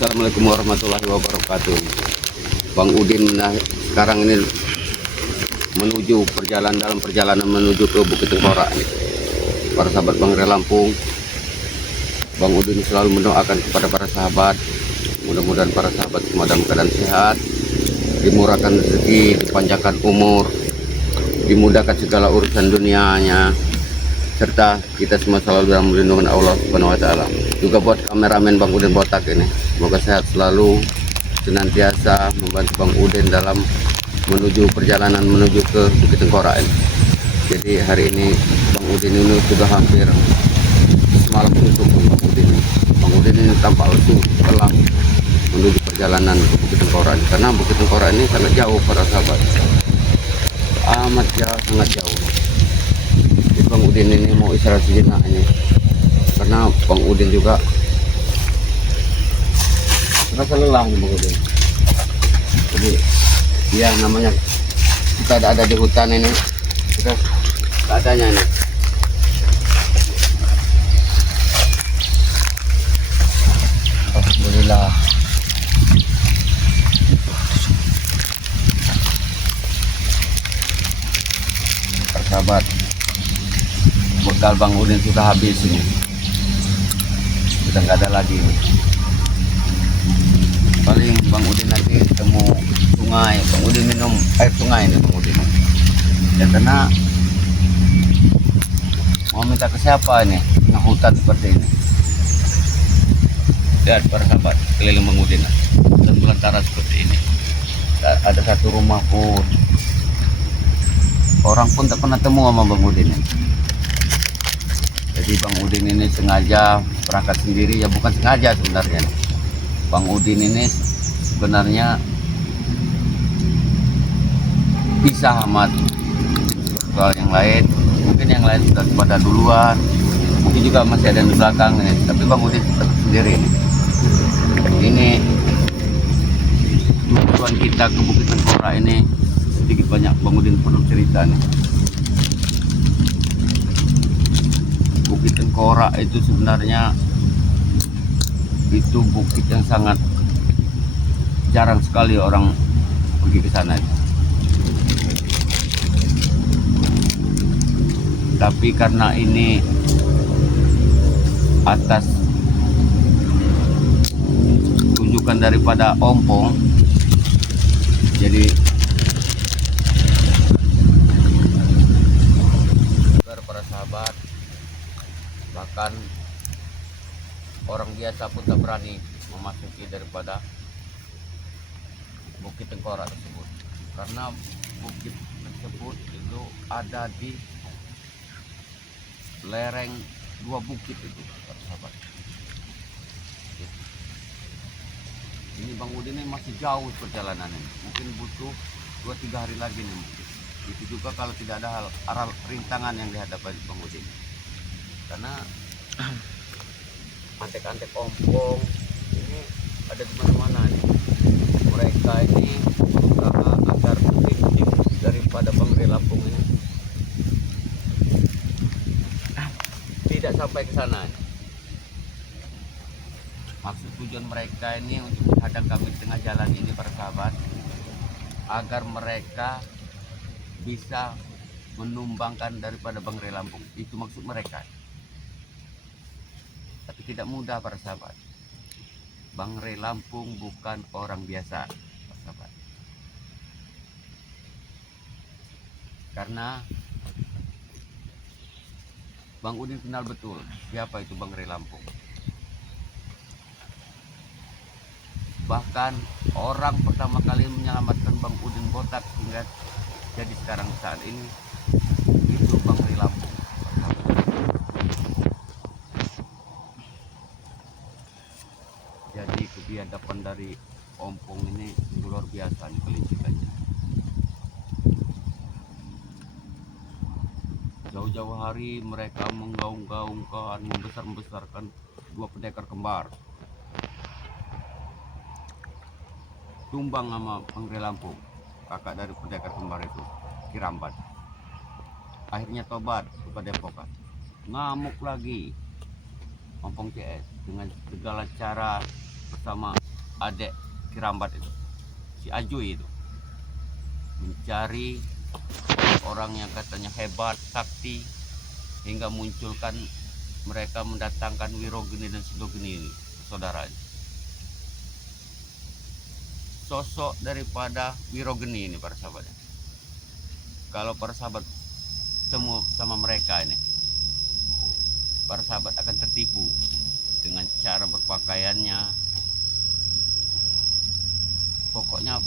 Assalamualaikum warahmatullahi wabarakatuh. Bang Udin sekarang ini menuju dalam perjalanan menuju ke Bukit Tengkorak. Para sahabat Bang Ria Lampung, Bang Udin selalu mendoakan kepada para sahabat, mudah-mudahan para sahabat semua dalam keadaan sehat, dimurahkan rezeki, dipanjangkan umur, dimudahkan segala urusan dunianya, serta kita semua selalu dalam lindungan Allah Subhanahu wa taala. Juga buat kameramen Bang Udin Botak ini, semoga sehat selalu, senantiasa membantu Bang Udin dalam menuju perjalanan menuju ke Bukit Tengkorak ini. Jadi hari ini Bang Udin ini sudah hampir semalam suntuk. Bang Udin ini tampak lelah menuju perjalanan ke Bukit Tengkorak ini, karena Bukit Tengkorak ini sangat jauh para sahabat, amat jauh, sangat jauh. Jadi Bang Udin ini mau istirahat sejenak ini, karena Bang Udin juga terasa lelah nih Bang Udin. Jadi ya namanya kita ada di hutan ini, kita keadaannya ini. Alhamdulillah. Sahabat, bekal Bang Udin sudah habis ini, sudah nggak ada lagi ini. Paling Bang Udin nanti ketemu sungai, Bang Udin minum air sungai ini Bang Udin ya, karena mau minta ke siapa ini tengah hutan seperti ini. Lihat para sahabat, keliling Bang Udin dan belantara seperti ini. Ada satu rumah pun, orang pun tak pernah temu sama Bang Udin ini. Jadi Bang Udin ini sengaja berangkat sendiri, ya bukan sengaja sebenarnya. Bang Udin ini sebenarnya pisah sama soal yang lain. Mungkin yang lain sudah pada duluan, mungkin juga masih ada di belakang ini. Tapi Bang Udin tetap sendiri ini. Ini tujuan kita ke Bukit Tengkorak ini sedikit banyak Bang Udin perlu cerita nih. Bukit Tengkorak itu sebenarnya itu bukit yang sangat jarang sekali orang pergi ke sana. Tapi karena ini atas tunjukan daripada ompong, jadi para sahabat, bahkan orang biasa pun tak berani memasuki daripada Bukit Tengkorak tersebut, karena bukit tersebut itu ada di lereng dua bukit itu para sahabat. Ini Bang Udin ini masih jauh perjalanannya, mungkin butuh 2-3 hari lagi nih mungkin. Itu juga kalau tidak ada hal rintangan yang dihadapi Bang Udin, karena antek-antek ompong ini ada di mana-mana nih. Mereka ini berusaha agar tim daripada Bang Ria Lampung ini tidak sampai ke sana. Maksud tujuan mereka ini untuk menghadang kami di tengah jalan ini para sahabat, agar mereka bisa menumbangkan daripada Bang Ria Lampung. Itu maksud mereka. Tapi tidak mudah para sahabat. Bang Ria Lampung bukan orang biasa para sahabat. Karena Bang Udin kenal betul siapa itu Bang Ria Lampung. Bahkan orang pertama kali menyelamatkan Bang Udin Botak hingga jadi sekarang saat ini itu Bang Ria Lampung. Jadi kebiadaban dari ompong ini luar biasa nih kelicikannya. Jauh-jauh hari mereka menggaung-gaungkan, membesar-besarkan 2 pendekar kembar. Tumbang sama Bang Ria Lampung, kakak dari pendekar kembar itu, Kirambat. Akhirnya tobat kepada Depokan. Ngamuk lagi ompong CS dengan segala cara bersama adik Kirambat itu, si Ajuy itu, mencari orang yang katanya hebat, sakti, hingga munculkan mereka mendatangkan Wirogeni dan Sidogeni ini, saudaranya. Sosok daripada Wirogeni ini para sahabatnya, kalau para sahabat temu sama mereka ini, para sahabat akan tertipu dengan cara berpakaiannya. Pokoknya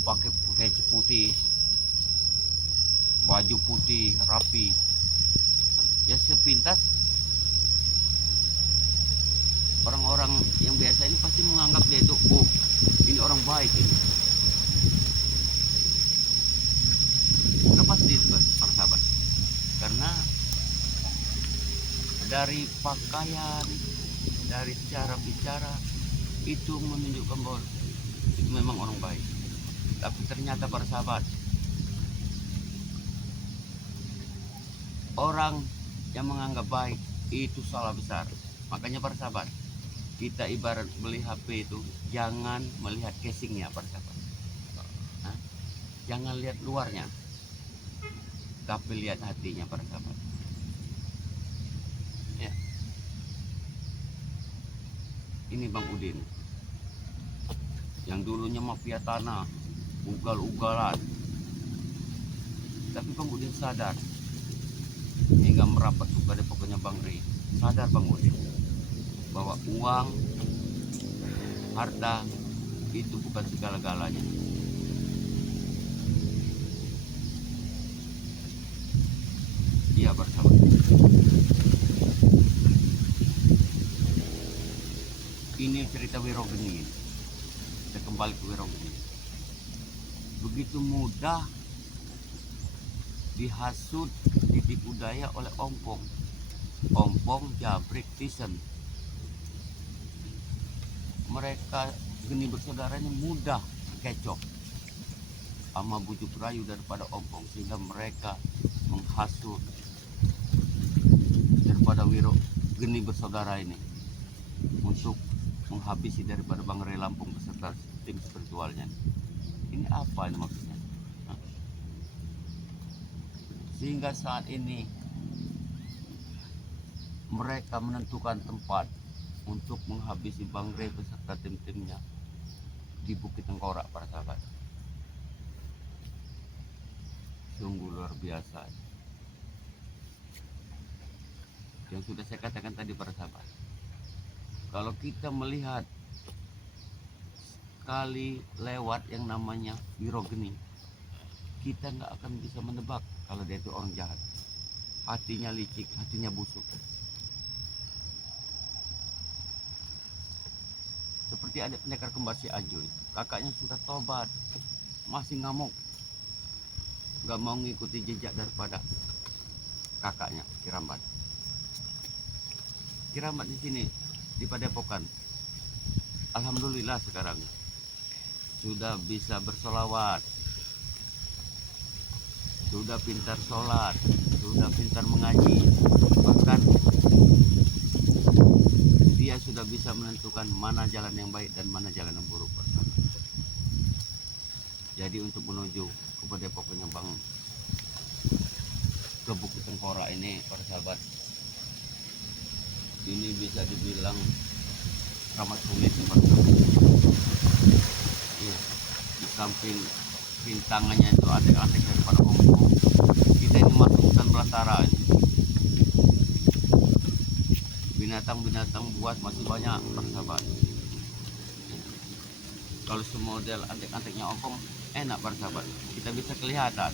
pakai peci putih, baju putih rapi, ya sepintas orang-orang yang biasa ini pasti menganggap dia itu, oh ini orang baik ini. Udah pasti itu para sahabat, karena dari pakaian, dari cara bicara itu menunjukkan bahwa itu memang orang baik. Tapi ternyata para sahabat, orang yang menganggap baik itu salah besar. Makanya para sahabat, kita ibarat beli HP itu jangan melihat casingnya para sahabat. Nah, jangan lihat luarnya, tapi lihat hatinya para sahabat. Ya. Ini Bang Udin yang dulunya mafia tanah, ugal-ugalan, tapi Bang Udin sadar hingga merapat ke pokoknya Bang Ri. Sadar Bang Udin bahwa uang, harta itu bukan segala-galanya. Iya bersama. Ini cerita Wirogeni. Kita kembali ke Wirogeni. Begitu mudah dihasut, ditipu daya oleh ompong, jabrik, tisen. Mereka Geni bersaudara ini mudah kecoh sama bujuk rayu daripada ompong, sehingga mereka menghasut daripada Geni bersaudara ini untuk menghabisi daripada Bang Ray Lampung beserta tim spiritualnya. Ini apa ini maksudnya? Sehingga saat ini mereka menentukan tempat untuk menghabisi Bang Ray beserta tim-timnya di Bukit Tengkorak para sahabat. Sungguh luar biasa. Yang sudah saya katakan tadi para sahabat, kalau kita melihat sekali lewat yang namanya Wirogeni, kita nggak akan bisa menebak kalau dia itu orang jahat. Hatinya licik, hatinya busuk. Seperti adik pendekar kembar si Ajuy, kakaknya sudah tobat, masih ngamuk, nggak mau ngikuti jejak daripada kakaknya Kirambat. Kirambat di sini di Padepokan, alhamdulillah sekarang sudah bisa bersolawat, sudah pintar sholat, sudah pintar mengaji, bahkan dia sudah bisa menentukan mana jalan yang baik dan mana jalan yang buruk. Jadi untuk menuju ke Padepokannya Bang, ke Bukit Tengkorak ini para sahabat, ini bisa dibilang amat sulit para sahabat. Ya, di samping rintangannya itu adik-adik daripada ompong, kita ini masuk hutan belantara. Binatang-binatang buas masih banyak para sahabat. Kalau semodel antek-anteknya ompong enak para sahabat, kita bisa kelihatan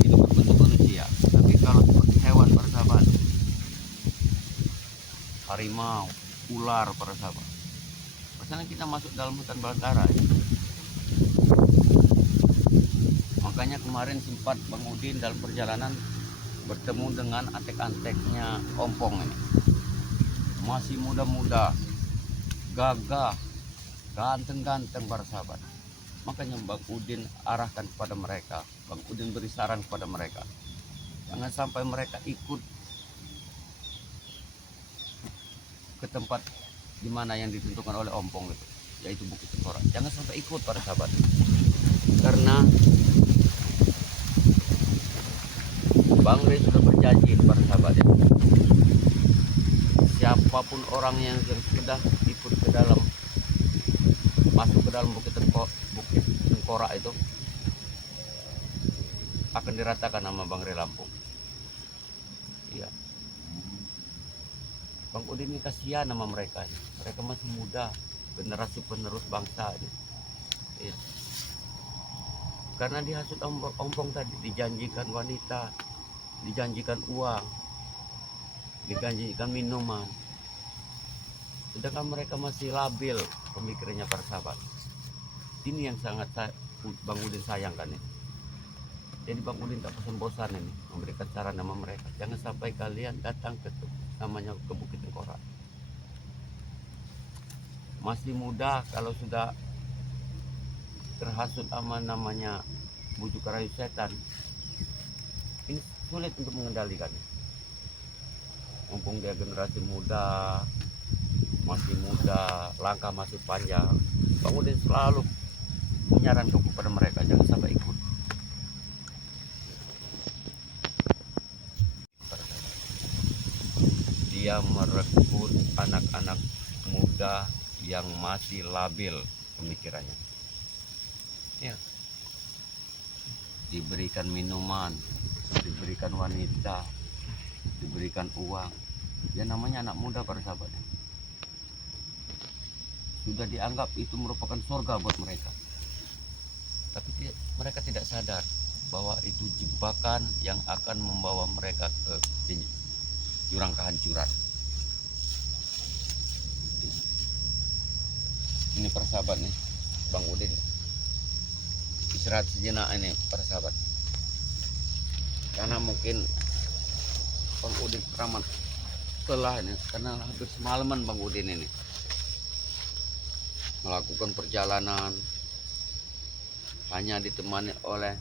itu berbentuk manusia. Tapi kalau seperti hewan para sahabat, harimau, ular para sahabat, misalnya kita masuk dalam hutan belantara. Makanya kemarin sempat Bang Udin dalam perjalanan bertemu dengan antek-anteknya ompong ini. Masih muda-muda, gagah, ganteng-ganteng para sahabat. Makanya Bang Udin arahkan kepada mereka, Bang Udin beri saran kepada mereka, jangan sampai mereka ikut ke tempat di mana yang ditentukan oleh ompong itu. yaitu Bukit Tengkorak. Jangan sampai ikut para sahabat, karena Bang Rey sudah berjanji para sahabat ya, siapapun orang yang sudah ikut ke dalam, masuk ke dalam Bukit Tengkorak itu akan diratakan nama Bang Rey Lampung. Iya, Bang Udin ini kasihan nama mereka, mereka masih muda, generasi penerus bangsa ini. Iya. Karena dihasut ompong tadi, dijanjikan wanita, dijanjikan uang, dijanjikan minuman, sedangkan mereka masih labil pemikirannya para sahabat. Ini yang sangat Bang Udin sayangkan ya. Jadi Bang Udin tak bosan-bosan ini memberikan saran nama mereka, jangan sampai kalian datang ke namanya ke Bukit Tengkorak. Masih muda, kalau sudah terhasut namanya bujuk rayu setan, ini sulit untuk mengendalikannya. Mumpung dia generasi muda, masih muda, langkah masih panjang, Bang Udin selalu menyarankan kepada mereka jangan sampai ikut. Dia merekrut anak-anak muda yang masih labil pemikirannya. Ya. Diberikan minuman, diberikan wanita, diberikan uang. Ya namanya anak muda para sahabatnya. Sudah dianggap itu merupakan surga buat mereka. Tapi mereka tidak sadar bahwa itu jebakan yang akan membawa mereka ke jurang kehancuran. Ini para sahabat nih, Bang Udin istirahat sejenak ini para sahabat, karena mungkin Bang Udin teramat lelah ini, karena hampir semalaman Bang Udin ini melakukan perjalanan hanya ditemani oleh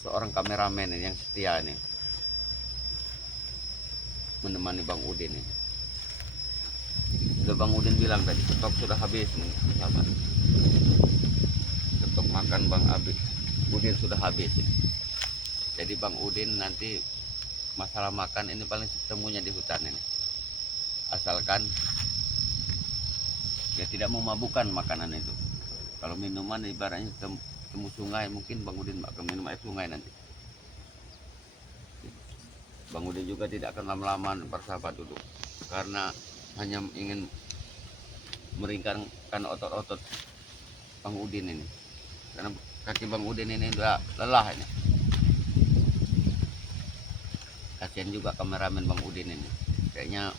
seorang kameramen ini yang setia ini menemani Bang Udin ini. Sudah Bang Udin bilang tadi, stok sudah habis nih sahabat, stok makan Bang Udin sudah habis ini. Jadi Bang Udin nanti masalah makan ini paling ketemunya di hutan ini, asalkan dia tidak memabukkan makanan itu. Kalau minuman ibaratnya temu sungai, mungkin Bang Udin akan minum air sungai nanti. Bang Udin juga tidak akan lama-lama bersahabat duduk, karena hanya ingin meringkatkan otot-otot Bang Udin ini, karena kaki Bang Udin ini udah lelah ini. Kasihan juga kameramen Bang Udin ini, kayaknya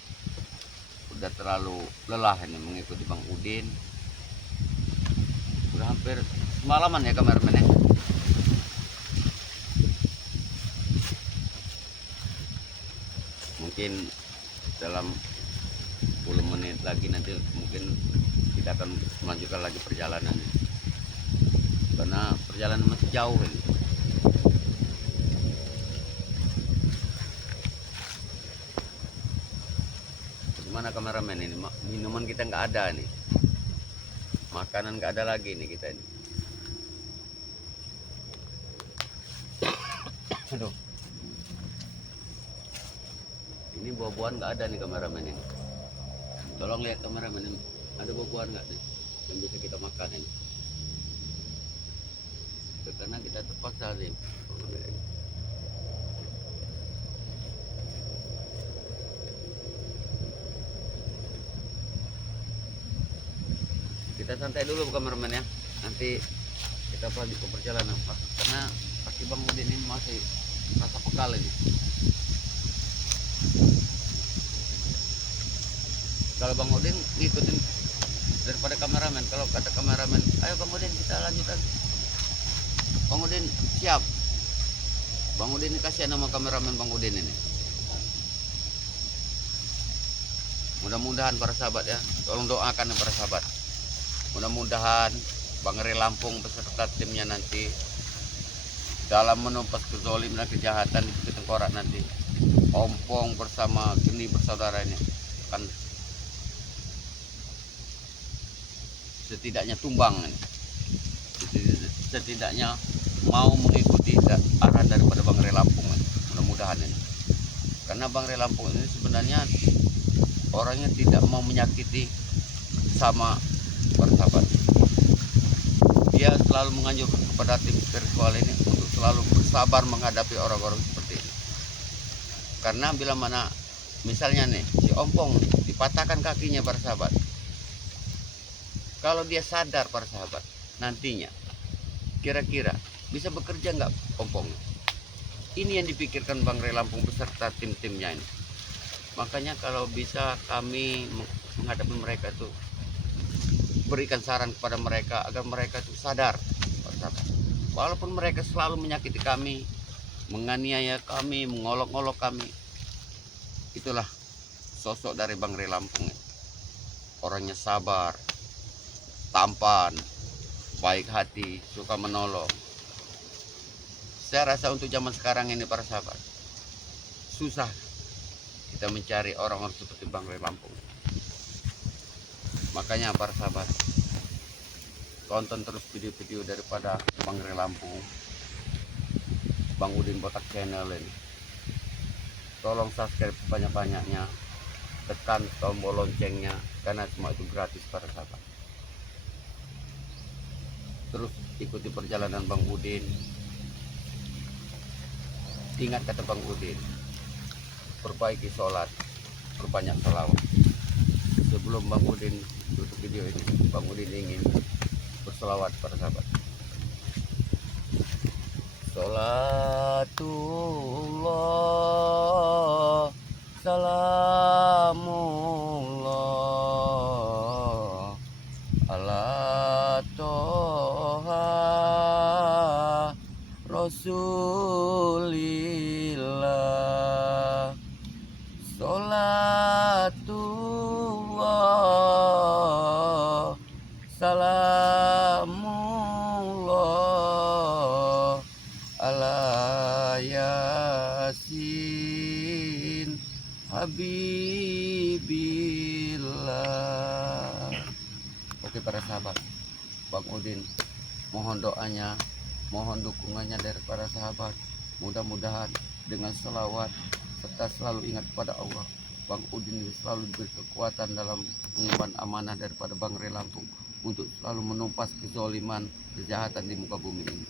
udah terlalu lelah ini mengikuti Bang Udin. Udah hampir semalaman ya kameramennya. Mungkin dalam 10 menit lagi nanti mungkin kita akan melanjutkan lagi perjalanan, karena perjalanan masih jauh ini. Gimana kameramen ini, minuman kita nggak ada nih, makanan nggak ada lagi nih kita ini. Aduh, ini buah-buahan nggak ada nih kameramen ini. Tolong lihat kameramen ini, ada buah-buahan nggak nih yang bisa kita makan ini. Karena kita terpaksa nih. Kita santai dulu kameramen ya, nanti kita lanjut ke perjalanan Pak, karena kaki Bang Udin ini masih rasa pegal ini. Kalau Bang Udin ngikutin daripada kameramen, kalau kata kameramen ayo Bang Udin kita lanjutkan, Bang Udin siap. Bang Udin ini kasihan sama kameramen Bang Udin ini. Mudah-mudahan para sahabat ya, tolong doakan ya para sahabat, mudah-mudahan Bang Rey Lampung beserta timnya nanti dalam menumpas kezaliman dan kejahatan di Bukit Tengkorak nanti, ompong bersama Geni bersaudara ini akan setidaknya tumbang ini. Setidaknya mau mengikuti arahan daripada Bang Rey Lampung ini. Mudah-mudahan ini. Karena Bang Rey Lampung ini sebenarnya orangnya tidak mau menyakiti sama persahabat. Dia selalu menganjurkan kepada tim spiritual ini untuk selalu bersabar menghadapi orang-orang seperti ini. Karena bila mana misalnya nih si Ompong dipatahkan kakinya para sahabat, kalau dia sadar para sahabat, nantinya kira-kira bisa bekerja nggak Ompong? Ini yang dipikirkan Bang Rey Lampung beserta tim-timnya ini. Makanya kalau bisa kami menghadapi mereka itu berikan saran kepada mereka agar mereka itu sadar, walaupun mereka selalu menyakiti kami, menganiaya kami, mengolok-olok kami. Itulah sosok dari Bang Rey Lampung. Orangnya sabar, tampan, baik hati, suka menolong. Saya rasa untuk zaman sekarang ini para sahabat, susah kita mencari orang-orang seperti Bang Rey Lampung. Makanya para sahabat, tonton terus video-video daripada Bang Rey Lampung, Bang Udin Botak channel ini. Tolong subscribe sebanyak-banyaknya, tekan tombol loncengnya, karena semua itu gratis para sahabat. Terus ikuti perjalanan Bang Udin. Ingat kata Bang Udin, perbaiki sholat, perbanyak sholawat. Sebelum Bang Udin tutup video ini, Bang Udin ingin berselawat para sahabat. Sholatullah, salamullah, ala toha rasulillah. Sholatullah, salamullah, ala yasin habibillah. Oke para sahabat, Bang Udin mohon doanya, mohon dukungannya dari para sahabat. Mudah-mudahan dengan selawat serta selalu ingat kepada Allah, Bang Udin selalu diberi kekuatan dalam mengemban amanah daripada Bang Rey Lampung untuk selalu menumpas kezoliman, kejahatan di muka bumi ini.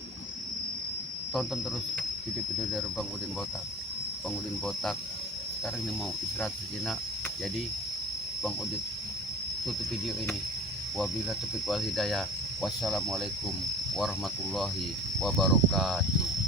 Tonton terus video-video dari Bang Udin Botak. Bang Udin Botak sekarang ini mau istirahat sejenak, jadi Bang Udin tutup video ini. Wabillahi taufiq wal hidayah. Wassalamualaikum warahmatullahi wabarakatuh.